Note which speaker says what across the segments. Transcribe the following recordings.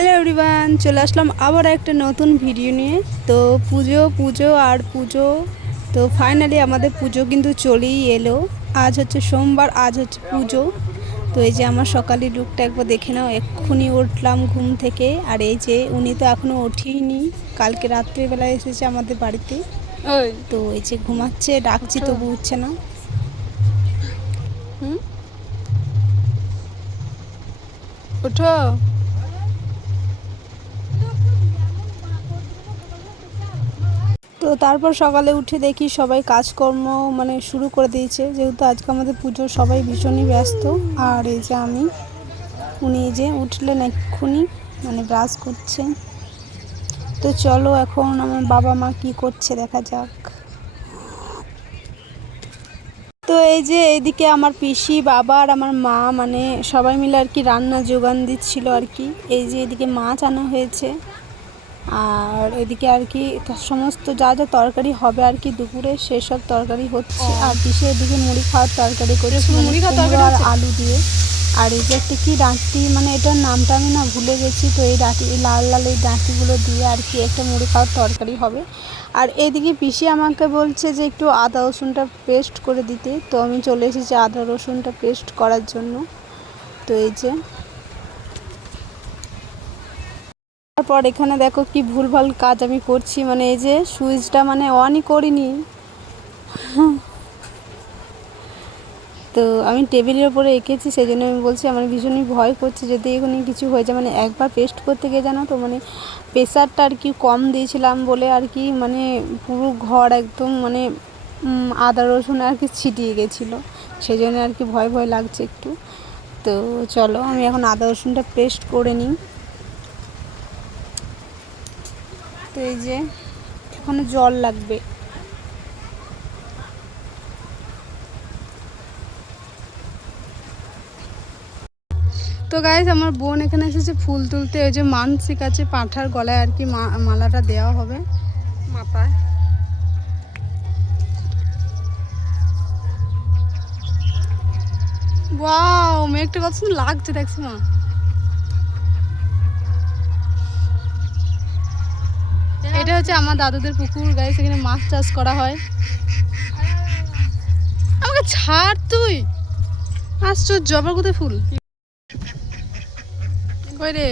Speaker 1: Hello everyone চলে আসলাম আবার একটা নতুন ভিডিও নিয়ে। তো পুজো পুজো আর পুজো। তো ফাইনালি আমাদের পুজো কিন্তু চলেই এলো। আজ হচ্ছে সোমবার আজ হচ্ছে পুজো। তো এই যে আমার সকালে লুকটা একবার দেখে নাও এক্ষুনি উঠলাম ঘুম থেকে। আর এই যে উনি তো এখনও ওঠেইনি কালকে রাত্রিবেলা এসেছে আমাদের বাড়িতে। তো এই যে ঘুমাচ্ছে ডাকছি তবু উঠছে না। হুম?
Speaker 2: ওঠো।
Speaker 1: তো তারপর সকালে উঠে দেখি সবাই কাজকর্ম মানে শুরু করে দিয়েছে। যেহেতু আজকে আমাদের পুজো, সবাই ভীষণই ব্যস্ত। আর এই যে আমি, উনি এই যে উঠলেন এক্ষুনি মানে ব্রাশ করছে। তো চলো এখন আমার বাবা মা কি করছে দেখা যাক। তো এই যে এইদিকে আমার পিসি, বাবা আর আমার মা মানে সবাই মিলে আর কি রান্না যোগান দিচ্ছিল আর কি। এই যে এদিকে মাছ আনা হয়েছে। আর এদিকে আর কি সমস্ত যা যা তরকারি হবে আর কি দুপুরে সেসব তরকারি হচ্ছে। আর পিসে এদিকে মুড়ি খাওয়ার তরকারি করছে
Speaker 2: মুড়ি খাওয়ার তরকারি
Speaker 1: আর আলু দিয়ে। আর এই যে একটা কি ডাঁটি মানে এটার নামটা আমি না ভুলে গেছি তো এই ডাঁটি এই লাল লাল এই ডাঁটিগুলো দিয়ে আর কি একটা মুড়ি খাওয়ার তরকারি হবে। আর এদিকে পিসি আমাকে বলছে যে একটু আদা রসুনটা পেস্ট করে দিতে। তো আমি চলে এসেছি আদা রসুনটা পেস্ট করার জন্য। তো এই যে তারপর এখানে দেখো কি ভুলভাল কাজ আমি করছি মানে এই যে সুইচটা মানে অনই করিনি। তো আমি টেবিলের উপরে এঁকেছি সেই জন্য আমি বলছি, আমার ভীষণই ভয় করছে, যদি এখানে কিছু হয়ে যায় মানে একবার পেস্ট করতে গিয়ে জানো তো মানে প্রেশারটা আর কি কম দিয়েছিলাম বলে আর কি মানে পুরো ঘর একদম মানে আদা, রসুন আর কি ছিটিয়ে গেছিল। সেই জন্য আর কি ভয় ভয় লাগছে একটু। তো চলো, আমি এখন আদা, রসুনটা পেস্ট করে নিই। তো এই যে এখনও জল লাগবে। তো গাইজ আমার বোন এখানে এসেছে ফুল তুলতে। ওই যে মানসিক আছে, পাঁঠার গলায় আর কি মালাটা দেওয়া হবে।
Speaker 2: মাথায়।
Speaker 1: ওয়াও মেঘটা কত লাগছে, দেখছি মা? এটা হচ্ছে আমার দাদুদের পুকুর গাইস সেখানে মাছ চাষ করা হয়। আমাকে ছাড় তুই! আশ্চর্য, আবার কোথায় ফুল? কই রে?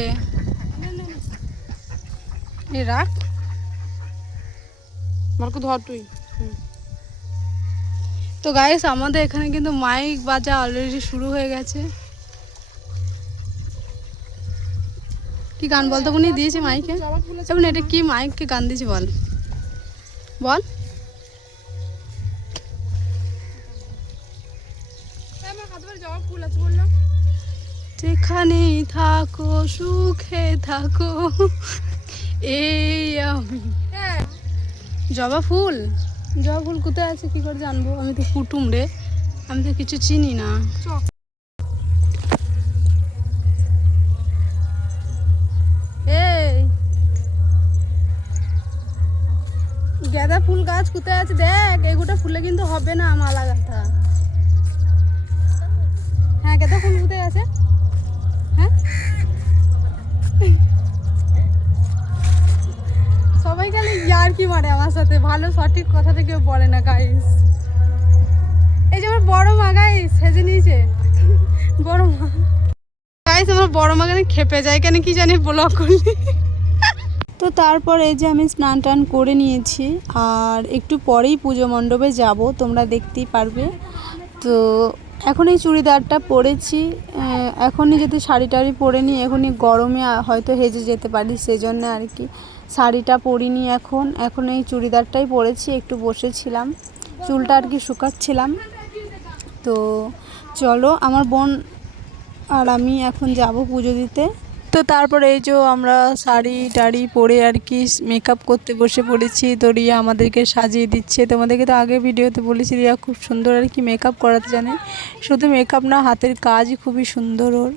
Speaker 1: রাখ।
Speaker 2: ধর তুই।
Speaker 1: তো গাইস আমাদের এখানে কিন্তু মাইক বাজা অলরেডি শুরু হয়ে গেছে। কি গান বলতো উনি দিয়েছে মাইকে। যেমন এটা কি মাইককে গান দিয়েছে বল? বল। যেখানেই থাকো সুখে থাকো এই আমি। জবা ফুল? জবা ফুল কোথায় আছে? কি করে জানব? আমি তো কুটুম রে। আমি তো কিছু চিনি না। ফুল গাছ কোথায় আছে দেখ এগুলো ফুলে কিন্তু হবে না মালা গাঁথা হ্যাঁ গাঁদা ফুল কোথায় আছে? হ্যাঁ? সবাই খালি ইয়ার কি মারে আমার সাথে, ভালো সঠিক কথাটা কেউ বলে না গাইস এই যে আমার বড় মা গাইস সেজে নিয়েছে। বড় মা। গাইস আমার বড় মা কেন খেপে যায়, কেন কি জানি ব্লক করলি। তো তারপর এই যে আমি স্নান টান করে নিয়েছি, আর একটু পরেই পুজো মণ্ডপে যাব, তোমরা দেখতেই পারবে। তো এখন এই চুড়িদারটা পরেছি এখনই যদি শাড়ি টাড়ি পরে নিই, এখনই গরমে হয়তো হেজে যেতে পারি, সেজন্য আর কি। শাড়িটা পরিনি এখন এখন এই চুড়িদারটাই পরেছি, একটু বসেছিলাম, চুলটা আর কি শুকাচ্ছিলাম। তো চলো, আমার বোন আর আমি এখন যাব পুজো দিতে। তো তারপরে এই যে আমরা শাড়ি টাড়ি পরে আর কি মেকআপ করতে বসে পড়েছি। তো রিয়া আমাদেরকে সাজিয়ে দিচ্ছে। তোমাদেরকে তো আগে ভিডিওতে বলেছি রিয়া খুব সুন্দর আর কি মেকআপ করাতে জানে। শুধু মেকআপ না, হাতের কাজই খুবই সুন্দর ওর।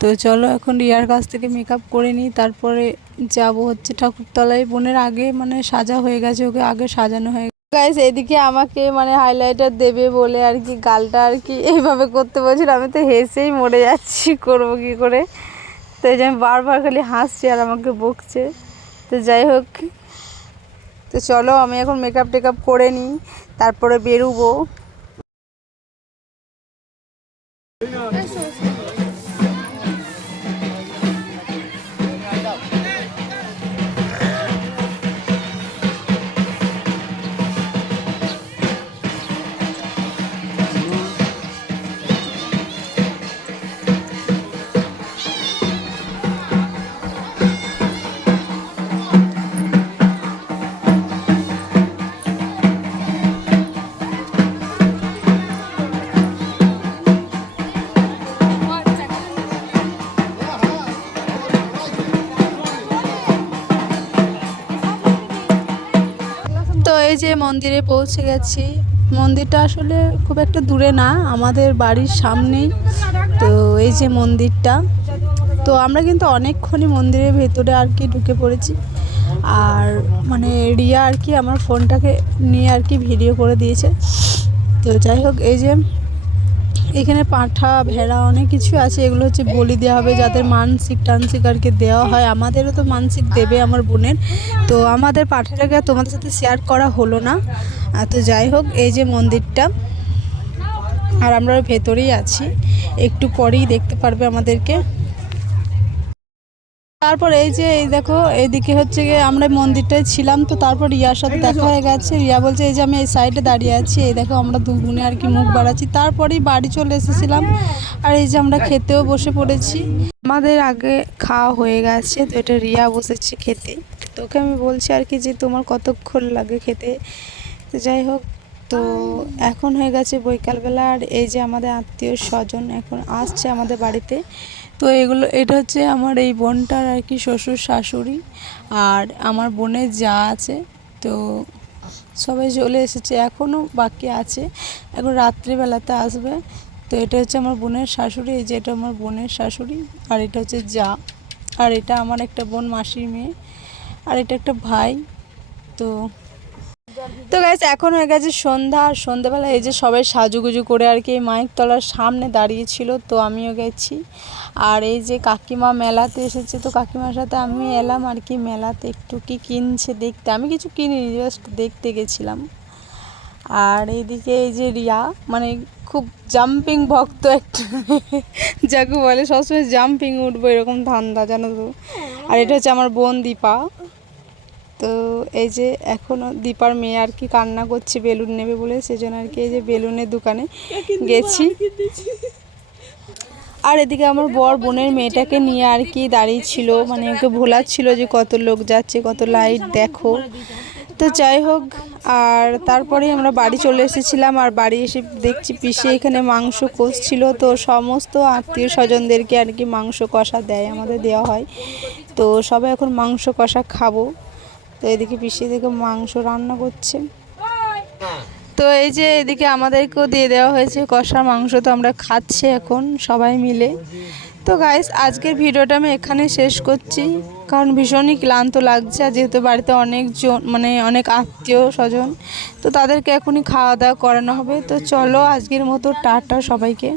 Speaker 1: তো চলো এখন রিয়ার কাছ থেকে মেকআপ করে নিই। তারপরে যাব হচ্ছে ঠাকুরতলায়। বোনের আগে মানে সাজা হয়ে গেছে, ওকে আগে সাজানো হয়ে গাইস এদিকে আমাকে মানে হাইলাইটার দেবে বলে আর কি গালটা আর কি এইভাবে করতে বলছিল। আমি তো হেসেই মরে যাচ্ছি, করব কি করে? তো এই যে আমি বারবার খালি হাসছি আর আমাকে বকছে। তো যাই হোক, তো চলো আমি এখন মেকআপ টেকআপ করে নিই, তারপরে বেরোবো। যে মন্দিরে পৌঁছে গেছি, মন্দিরটা আসলে খুব একটা দূরে না, আমাদের বাড়ির সামনেই। তো এই যে মন্দিরটা, তো আমরা কিন্তু অনেকক্ষণই মন্দিরের ভেতরে আর কি ঢুকে পড়েছি। আর মানে রিয়া আর কি আমার ফোনটাকে নিয়ে আর কি ভিডিও করে দিয়েছে। তো যাই হোক, এই যে এখানে পাঁঠা, ভেড়া অনেক কিছু আছে। এগুলো হচ্ছে বলি দেওয়া হবে। যাদের মানসিক টানসিক আর কি দেওয়া হয়, আমাদেরও তো মানসিক দেবে আমার বোনের। তো আমাদের পাঠাটাকে তোমাদের সাথে শেয়ার করা হলো না। তো যাই হোক, এই যে মন্দিরটা। আর আমরা ভেতরেই আছি। একটু পরেই দেখতে পারবে আমাদেরকে। তারপর এই যে, এই দেখো, এইদিকে হচ্ছে গিয়ে আমরা মন্দিরটায় ছিলাম, তো তারপর রিয়ার সাথে দেখা হয়ে গেছে। রিয়া বলছে, এই যে আমি এই সাইডে দাঁড়িয়ে আছি, এই দেখো আমরা দু আর কি মুখ বাড়াচ্ছি। তারপরেই বাড়ি চলে এসেছিলাম, আর এই যে আমরা খেতেও বসে পড়েছি। আমাদের আগে খাওয়া হয়ে গেছে, তো এটা রিয়া বসেছে খেতে। তোকে আমি বলছি আর কি যে তোমার কতক্ষণ লাগে খেতে। তো যাই হোক তো এখন হয়ে গেছে বৈকালবেলা আর এই যে আমাদের আত্মীয় স্বজন এখন আসছে আমাদের বাড়িতে। তো এগুলো, এটা হচ্ছে আমার এই বোনটার আর কি শ্বশুর শাশুড়ি আর আমার বোনের যা আছে। তো সবাই চলে এসেছে এখনও বাকি আছে। এখন রাত্রিবেলাতে আসবে। তো এটা হচ্ছে আমার বোনের শাশুড়ি, এই যে এটা আমার বোনের শাশুড়ি আর এটা হচ্ছে যা। আর এটা আমার একটা বোন মাসির মেয়ে আর এটা একটা ভাই। তো তো গাইজ এখন হয়ে গেছে সন্ধ্যা। আর সন্ধ্যাবেলা এই যে সবাই সাজুগুজু করে আর কি মাইক তলার সামনে দাঁড়িয়েছিল, তো আমিও গেছি। আর এই যে কাকিমা মেলাতে এসেছে, তো কাকিমার সাথে আমি এলাম আর কি মেলাতে একটু কি কিনছে দেখতে। আমি কিছু কিনিনি জাস্ট দেখতে গেছিলাম। আর এইদিকে এই যে রিয়া মানে খুব জাম্পিং ভক্ত একটা যাকে বলে, সবসময় জাম্পিং উঠবো এরকম ধান্দা, জানো তো? আর এটা হচ্ছে আমার বোন দীপা। তো এই যে এখনও দীপার মেয়ে আর কি কান্না করছে, বেলুন নেবে বলে, সেজন্য আর কি এই যে বেলুনের দোকানে গেছি। আর এদিকে আমার বর বোনের মেয়েটাকে নিয়ে আর কি দাঁড়িয়ে ছিল মানে ওকে ভোলাচ্ছিল যে কত লোক যাচ্ছে, কত লাইট দেখো। তো যাই হোক, আর তারপরেই আমরা বাড়ি চলে এসেছিলাম, আর বাড়ি এসে দেখছি পিসে এখানে মাংস কষছিল, তো সমস্ত আত্মীয় স্বজনদেরকে আর কি মাংস কষা দেয়, আমাদের দেওয়া হয়। তো সবাই এখন মাংস কষা খাব। তো এদিকে পিসি এদিকে মাংস রান্না করছে। তো এই যে এদিকে আমাদেরকেও দিয়ে দেওয়া হয়েছে কষা মাংস তো আমরা খাচ্ছি এখন সবাই মিলে। তো গাইস আজকের ভিডিওটা আমি এখানে শেষ করছি কারণ ভীষণই ক্লান্ত লাগছে আর যেহেতু বাড়িতে অনেকজন মানে অনেক আত্মীয় স্বজন তো তাদেরকে এখনই খাওয়া দাওয়া করানো হবে। তো চলো আজকের মতো টাটা সবাইকে।